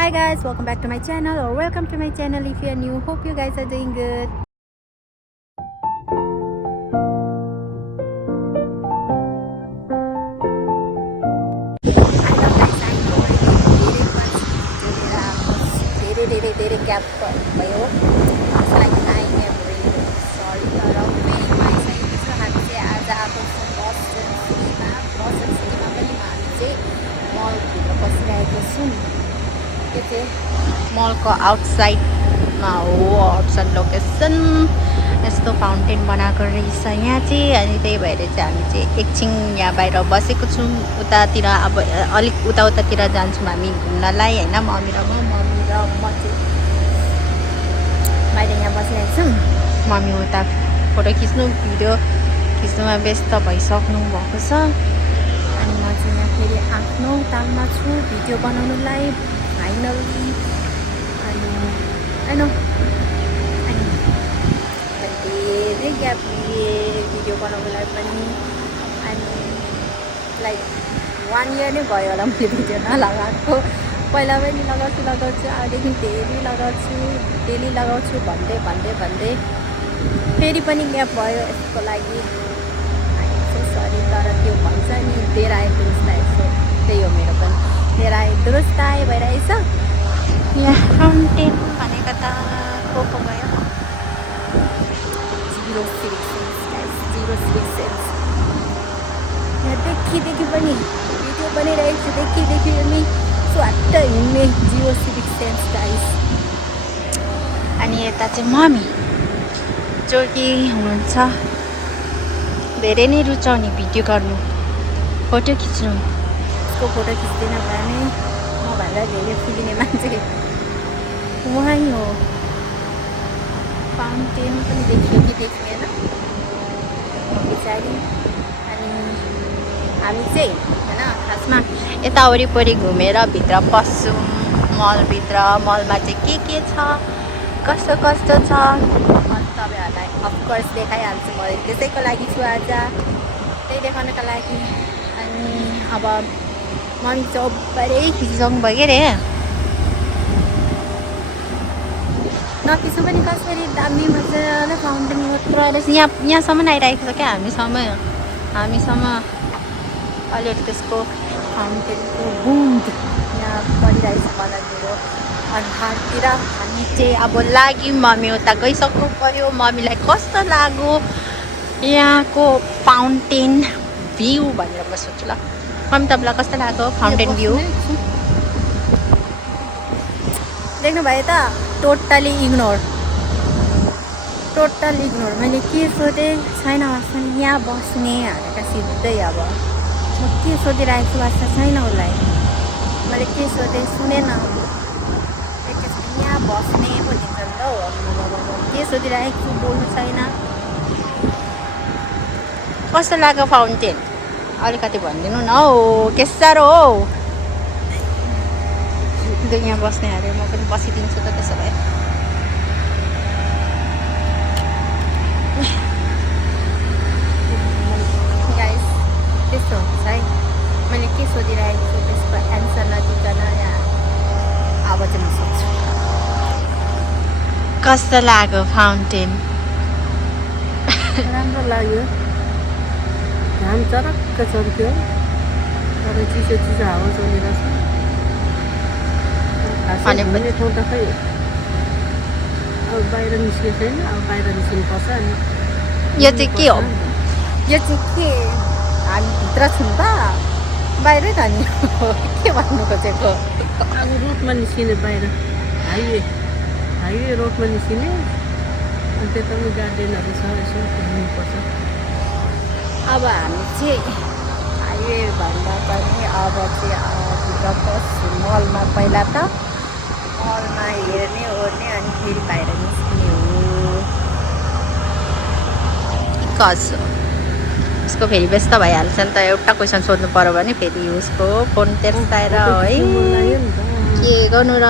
Hi guys, welcome back to my channel or welcome to my channel if you are new. Hope you guys are doing good. धेरै gap भयो त्यसको लागि I am really sorry तर फेरि म आइसकेको छु हामी चाहिँ आज आएको छौँ बस्टन सिटीमा पनि हामी चाहिँ मलभित्र बसिरहेको छौँ यो चाहिँ मलको आउटसाइडमा हो अप्सन लोकेसन यस्तो फाउन्टेन बनाएको रहेछ यहाँ चाहिँ अनि त्यही भएर चाहिँ हामी चाहिँ एकछिन यहाँ बाहिर बसेको छौँ उतातिर अब अलिक उतातिर जान्छौँ हामी घुम्नलाई होइन मम्मी र म चाहिँ बाहिर यहाँ बसिरहेको छौँ मम्मी उता फोटो खिच्नु भिडियो खिच्नुमा व्यस्त भइसक्नु भएको छ अनि म चाहिँ यहाँ फेरि आफ्नो तालमा छु भिडियो बनाउनुलाई फाइनली अनि धेरै ग्याप लिए भिडियो बनाउनुलाई पनि अनि लाइक 1 year नै भयो होला मैले भिडियो नलगाएको पहिला पनि लगाउँछु अबदेखि डेली लगाउँछु भन्दै फेरि पनि ग्याप भयो यसको लागि सो सरी तर त्यो भन्छ नि देर आए दुरुस्त आएछ त्यही हो मेरो पनि देर आए दुरुस्त आए भइरहेछ यहाँ फाउन्टेन भनेको त को भयो 0 civic sense यहाँ देखि पनि भिडियो बनाइरहेको छु देखि पनि स्वाट्ट हिँड्ने 0 civic sense गाइस अनि यता चाहिँ मम्मी जो कि हुनुहुन्छ धेरै नै रुचाउने भिडियो गर्नु फोटो खिच्नु उसको फोटो खिच्दैन भने मभन्दा धेरै फुलिने मान्छे उहाँ हो फाउन्टेन पनि देखियो कि देख्दैन पछाडि अनि हामी चाहिँ होइन खासमा यता वरिपरि घुमेर भित्र पस्छौँ मलमा चाहिँ के छ कस्तो छ म तपाईँहरूलाई अफकोर्स देखाइहाल्छु म त्यसैको लागि छु आज त्यही देखाउनको लागि अनि अब मम्मी चौबारै खिचिसक्नु भयो के अरे नखिच्नु पनि कसरी दामी मजाले फाउन्टेन मात्र यहाँसम्म आइरहेको छ क्या हामीसम्म अलिअलि त्यसको फाउन्टेनको बुन्द यहाँ परिरहेछ मलाई मेरो अनुहारतिर हामी चाहिँ अब लाग्यौँ मम्मी उता गइसक्नु पऱ्यो मम्मीलाई कस्तो लाग्यो यहाँको फाउन्टेन भ्यू भनेर म सोच्छु ल मम्मी तपाईँलाई कस्तो लाग्यो फाउन्टेन भ्यू देख्नुभयो त टोटली इग्नोर मैले के सोधेँ छैन यहाँ बस्ने हालेका सिधै अब म के सोधिरहेको छु वास्ता छैन उसलाई मैले के सोधेँ सुनेन यहाँ बस्ने पो दिन्छ नि त हो के सोधिरहेको छु बोल्नु छैन कस्तो लाग्यो फाउन्टेन अलिकति भनिदिनु न हौ के साह्रो हो यहाँ बस्ने अरे म पनि बसिदिन्छु त त्यसो भए गाइस त्यस्तो हुन्छ है मैले के सोधिरहेको छु त्यसको एन्सर नदिकन यहाँ अब चाहिँ म सोध्छु कस्तो लाग्यो फाउन्टेन राम्रो लाग्यो घाम चरक्क चर्क्यो तर चिसो हावा चलिरहेछ भन्ने ठाउँ त खै अब बाहिर निस्केको छैन अब बाहिर निस्किनुपर्छ अनि यो चाहिँ के हो हामी भित्र छौँ त बाहिरै त नि के भन्नु खोजेको अब रोडमा निस्किने बाहिर हाइवे रोडमा निस्किने अनि त्यता पनि गार्डनहरू छ यसो घुम्नुपर्छ अब हामी चाहिँ हाइवे भन्दा पनि अब चाहिँ भित्र बस्छौँ मलमा पहिला त मलमा हेर्ने ओर्ने अनि फेरि बाहिर निस्किने हो उसको फेरि व्यस्त भइहाल्छ नि त एउटा क्वेसन सोध्नु पऱ्यो भने फेरि उसको फोन तेर्साएर है के गर्नु र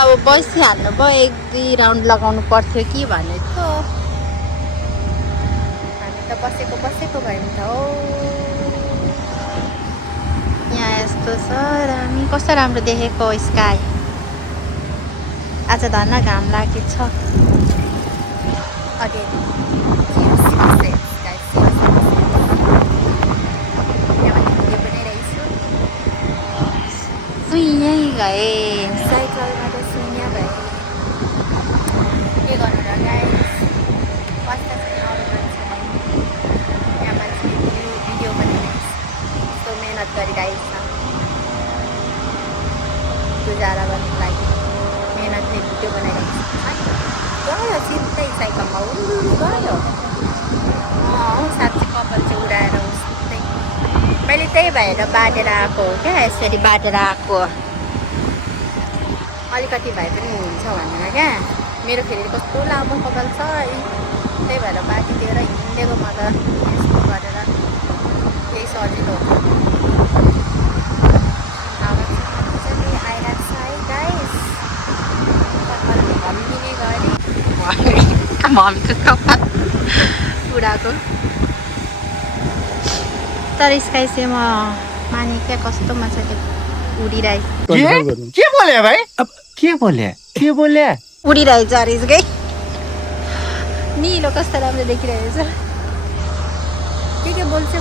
अब बसिहाल्नु भयो 1-2 राउन्ड लगाउनु पर्थ्यो कि भनेको हामी त बसेको भयौँ त हो कस्तो छ दामी कस्तो राम्रो देखेको स्काई आज धन्न घाम लागेको छ सुइँ गए साइकलमा त सुइँ गए के गर्नु र गाइस कस्तो छैन अरू मान्छेलाई यहाँ मान्छेले भिडियो बनाइरहेको यस्तो मेहनत गरिरहेको छ गुजारा गर्नुको लागि मेहनतले भिडियो बनाइरहेको छ गयो सिधै साइकलमा गयो साँच्चै कपाल चाहिँ उडाएर उस्तै मैले त्यही भएर बाटेर आएको हो क्या यसरी बाटेर आएको अलिकति भए पनि हुन्छ भनेर क्या मेरो फेरि कस्तो लामो कपाल छ है त्यही भएर बाटिदिएर हिँडेको म त यस्तो गरेर केही सजिलो हो आइरहेको छ है गाइस कपाल भम्मिने गरी मम्मीको कपाल उडाएको तर स्काई चाहिँ म माने क्या कस्तो मजाले उडिरहेको के बोले भाइ अब के बोले उडिरहेछ अरे गई निलो कस्तो राम्रो देखिरहेछ के बोल्छु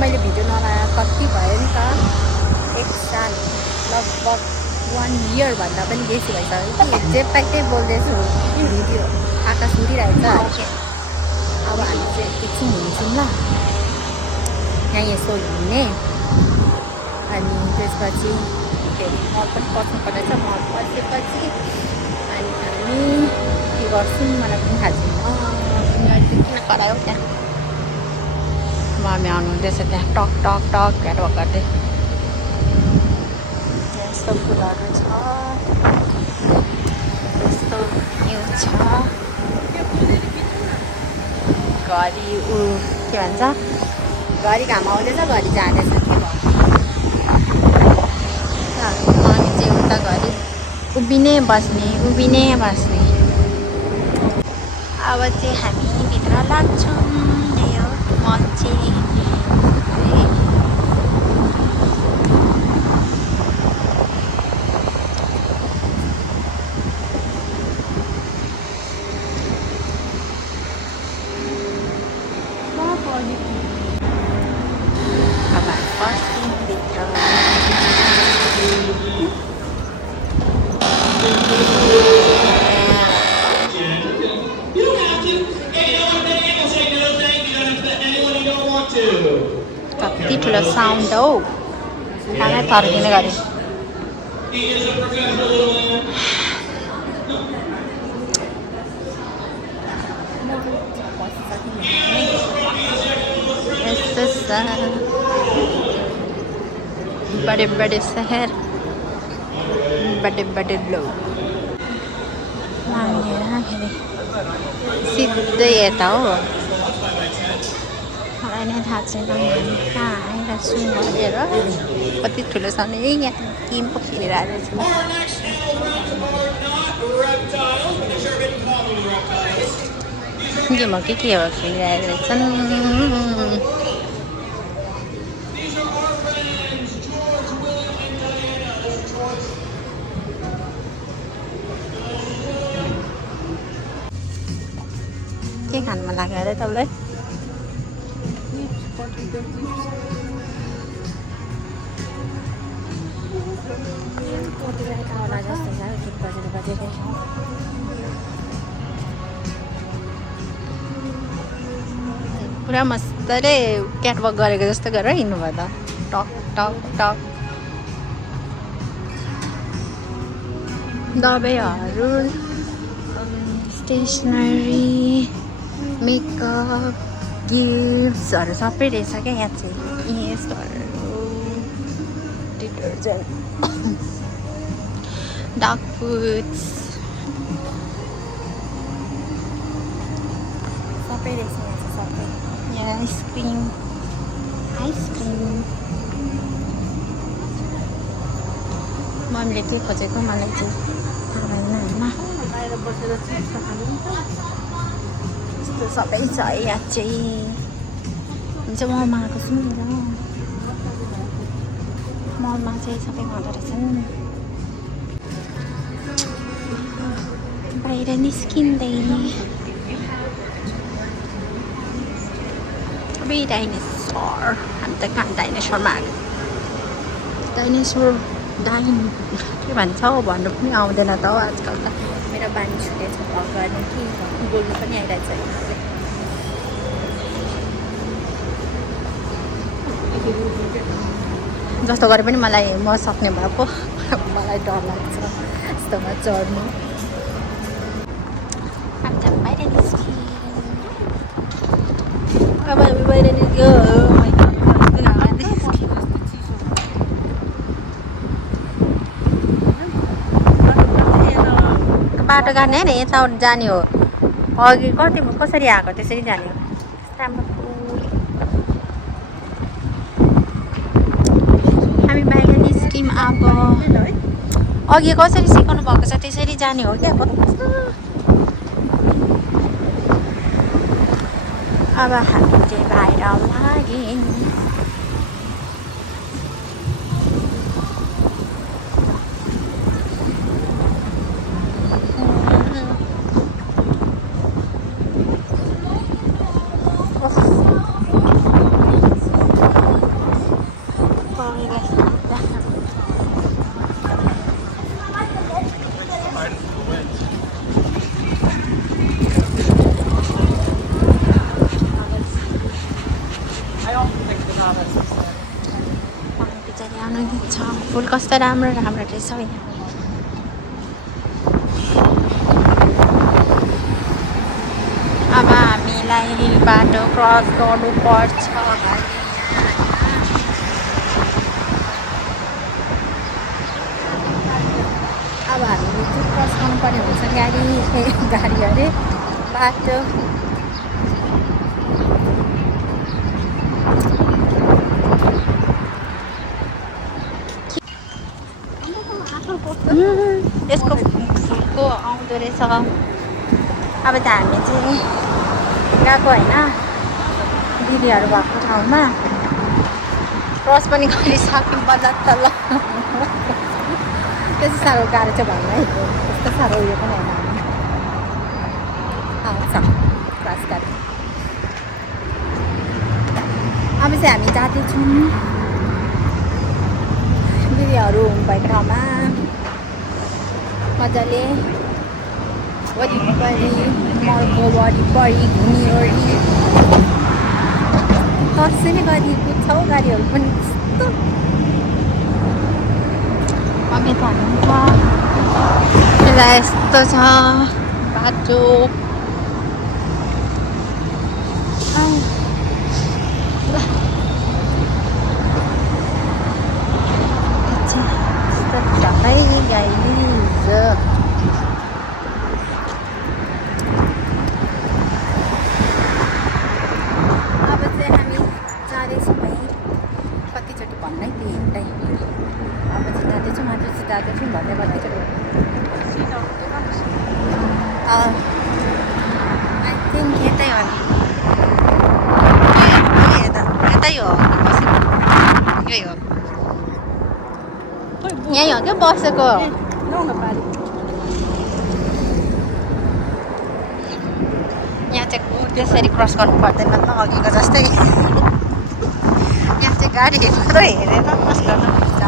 मैले भिडियो नलाएर कति भयो नि त एक साल लगभग 1 year भन्दा पनि बेसी भइसक्यो कि जे पाइ त्यही बोल्दैछु भिडियो आकाश उडिरहेछ अब हामी चाहिँ एकछिन हिँड्छौँ ल यहाँ यसो हिँड्ने अनि त्यसपछि फेरि मल पनि पस्नु पर्नेछ मल पसेपछि अनि हामी के गर्छौँ मलाई पनि थाहा छैन किन करायो त्यहाँ मम्मी आउनुहुँदैछ त्यहाँ टक टक टक क्याटवक गर्दै यस्तो फुलहरू छ यस्तो हिउँ छ घरि के भन्छ घरि घाम आउँदैछ घरि जाँदैछ के भयो मम्मी चाहिँ उता घरि उभिनै बस्ने अब चाहिँ हामी भित्र लाग्छौँ त्यही हो मान्छे कति ठुलो साउन्ड हौ खाना थर्किने गरी यस्तो छ बडे शहर बडे लोग माग्दाखेरि सिधै यता हो मलाई नै थाहा छैन हामी कहाँ आइरहेको छौँ भनेर कति ठुलो छ भने यहाँ गेम पो खेलिरहेको छु गेममा के हो खेलिरहेको रहेछन् के खानु मन लाग्यो अरे तपाईँलाई पुरा मजाले क्याटवक गरेको जस्तो गरेर हिँड्नुभयो त टक टक टक दबाईहरू स्टेसनरी मेकअप गिफ्ट्सहरू सबै रहेछ क्या यहाँ चाहिँ यस्तोहरू डिटर्जेन्ट डग फुड्स सबै रहेछ यहाँ चाहिँ सबै यहाँ आइसक्रिम मम्मीले के खोजेको मलाई चाहिँ थाहा भएन होइन बाहिर बसेर चिप्स खानु यस्तो सबै छ यहाँ चाहिँ हुन्छ म मागेको छु नि ल स्टेसनमा चाहिँ सबै हुँदो रहेछन्। बाहिर निस्किँदै डाइनेसर हामी त कहाँ डाइनेसरमा आएको डाइनेसर के भन्छ हौ भन्नु पनि आउँदैन त हौ आजकल त मेरो बानी छुटेछ भगवान् के बोल्नु पनि आइरहेछ जस्तो गरे पनि मलाई म सक्ने भएको मलाई डर लाग्छ यस्तोमा चढ्नु अब बाहिर निस्क्यो बाटो काट्ने होइन यता जाने हो अघि कति कसरी आएको त्यसरी जाने हो राम्रो हामी बाहिर निस्क्यौँ अब अघि कसरी सिकाउनु भएको छ त्यसरी जाने हो क्या अब हामी चाहिँ बाहिर लाग्यौँ फुल कस्तो राम्रो राम्रो रहेछ हौ यहाँ अब हामीलाई बाटो क्रस गर्नुपर्छ अब हामीले चाहिँ क्रस गर्नुपर्ने हुन्छ गाडी अरे बाटो यसको फुलको आउँदो रहेछ अब त हामी चाहिँ गएको होइन दिदीहरू भएको ठाउँमा क्रस पनि गरिसक्यौँ बल्ल तल्ल त्यस्तो साह्रो गाह्रो चाहिँ भएन है त्यस्तो साह्रो उयो पनि होइन आउँछ क्रस गर्नु अब चाहिँ हामी जाँदैछौँ दिदीहरू भएको ठाउँमा मजाले वरिपरि मलको वरिपरि घुमिवरि कसैले गरिएको छ गाडीहरू पनि कस्तो अमेत हुन्छ यस्तो छ बाटो I think यतै हो यतै हो यही हो यही हो क्या बसेको यहाँ चाहिँ त्यसरी क्रस गर्नु पर्दैन त अघिको जस्तै यहाँ चाहिँ गाडीहरू मात्रै हेरेर क्रस गर्नुपर्छ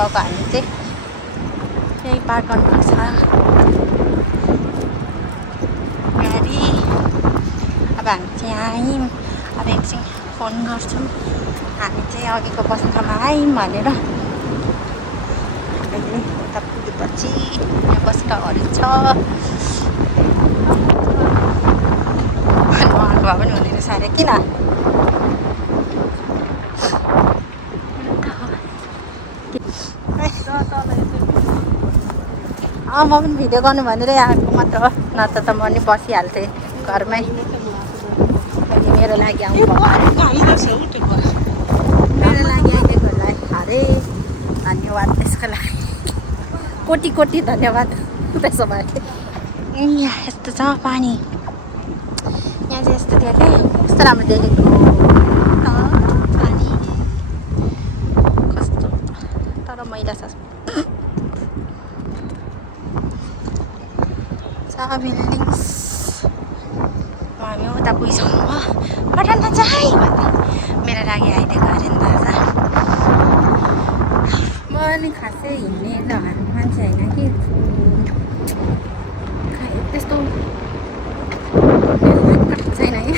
गएको हामी चाहिँ यही पार्क गर्नुपर्छ गाडी अब हामी चाहिँ आयौँ अब एकछिन फोन गर्छौँ हामी चाहिँ अघिको बस ठाउँमा आयौँ भनेर अहिले उता पुगेपछि यहाँ बस ठाउँहरू छ भए पनि हुँदैन साह्रै किन म पनि भिडियो गर्नु भनेर आएको मात्र हो, नत्र त म नि बसिहाल्थेँ घरमै। अनि मेरो लागि आउनु मेरो लागि आइदिएकोलाई हरे धन्यवाद, त्यसको लागि कोटी कोटी धन्यवाद। त्यसो भए यहाँ यस्तो छ पानी, यहाँ चाहिँ यस्तो थियो क्या, कस्तो राम्रो देखेको पानी, कस्तो तर मैला छ बिल्डिङ्स। हामी उता पुगिसक्नु भयो, पठान चाहिँ भन्दै मेरो लागि आइदिएको अरे नि दादा। म नि खासै हिँड्ने त मान्छे होइन कि, त्यस्तो छैन है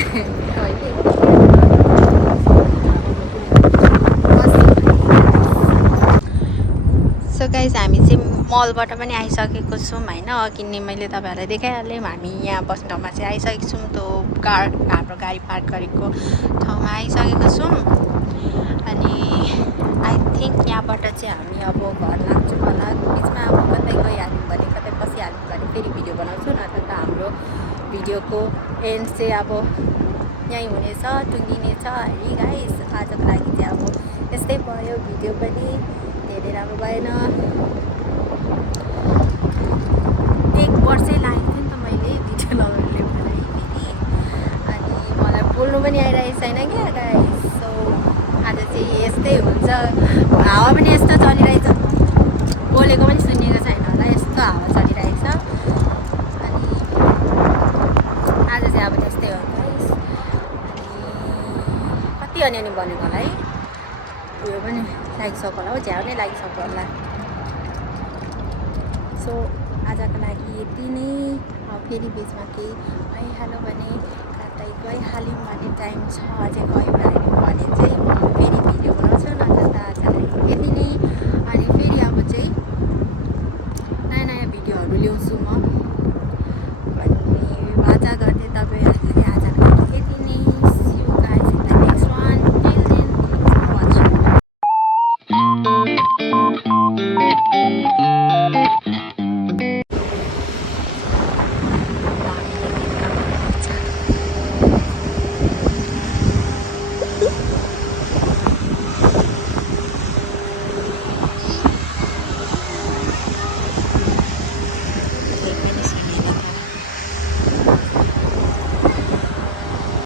सो गाइस हामी चाहिँ मलबाट पनि आइसकेको छौँ होइन। अघि नै मैले तपाईँहरूलाई देखाइहालेँ, हामी यहाँ बस्ने ठाउँमा चाहिँ आइसकेको छौँ। त्यो हाम्रो गाडी पार्क गरेको ठाउँमा आइसकेको छौँ। अनि आई थिङ्क यहाँबाट चाहिँ हामी अब घर लाग्छौँ होला। बिचमा अब कतै गइहाल्यौँ भने, कतै बसिहाल्यौँ भने फेरि भिडियो बनाउँछु, नत्र त हाम्रो भिडियोको एन्ड चाहिँ अब यहीँ हुनेछ, टुङ्गिनेछ है गाइस। आजको लागि चाहिँ अब यस्तै भयो, भिडियो पनि धेरै राम्रो भएन। 1 वर्षै लागेको थियो नि त मैले भिडियो लगाउनुले फेरि, अनि मलाई बोल्नु पनि आइरहेको छैन क्या गाइस। सो आज चाहिँ यस्तै हुन्छ, हावा पनि यस्तो चलिरहेछ, बोलेको पनि सुनिएको छैन होला, यस्तो हावा चलिरहेको छ। अनि आज चाहिँ अब त्यस्तै हो गाइस। अनि कति अनि भनेको होला है, उयो पनि लागिसक्यो होला हो, झ्याउ नै लागिसक्यो होला। सो आजको लागि यति नै। फेरि बिचमा केही भइहाल्यो भने, कतै गइहाल्यौँ भने, टाइम छ अझै गयो भने चाहिँ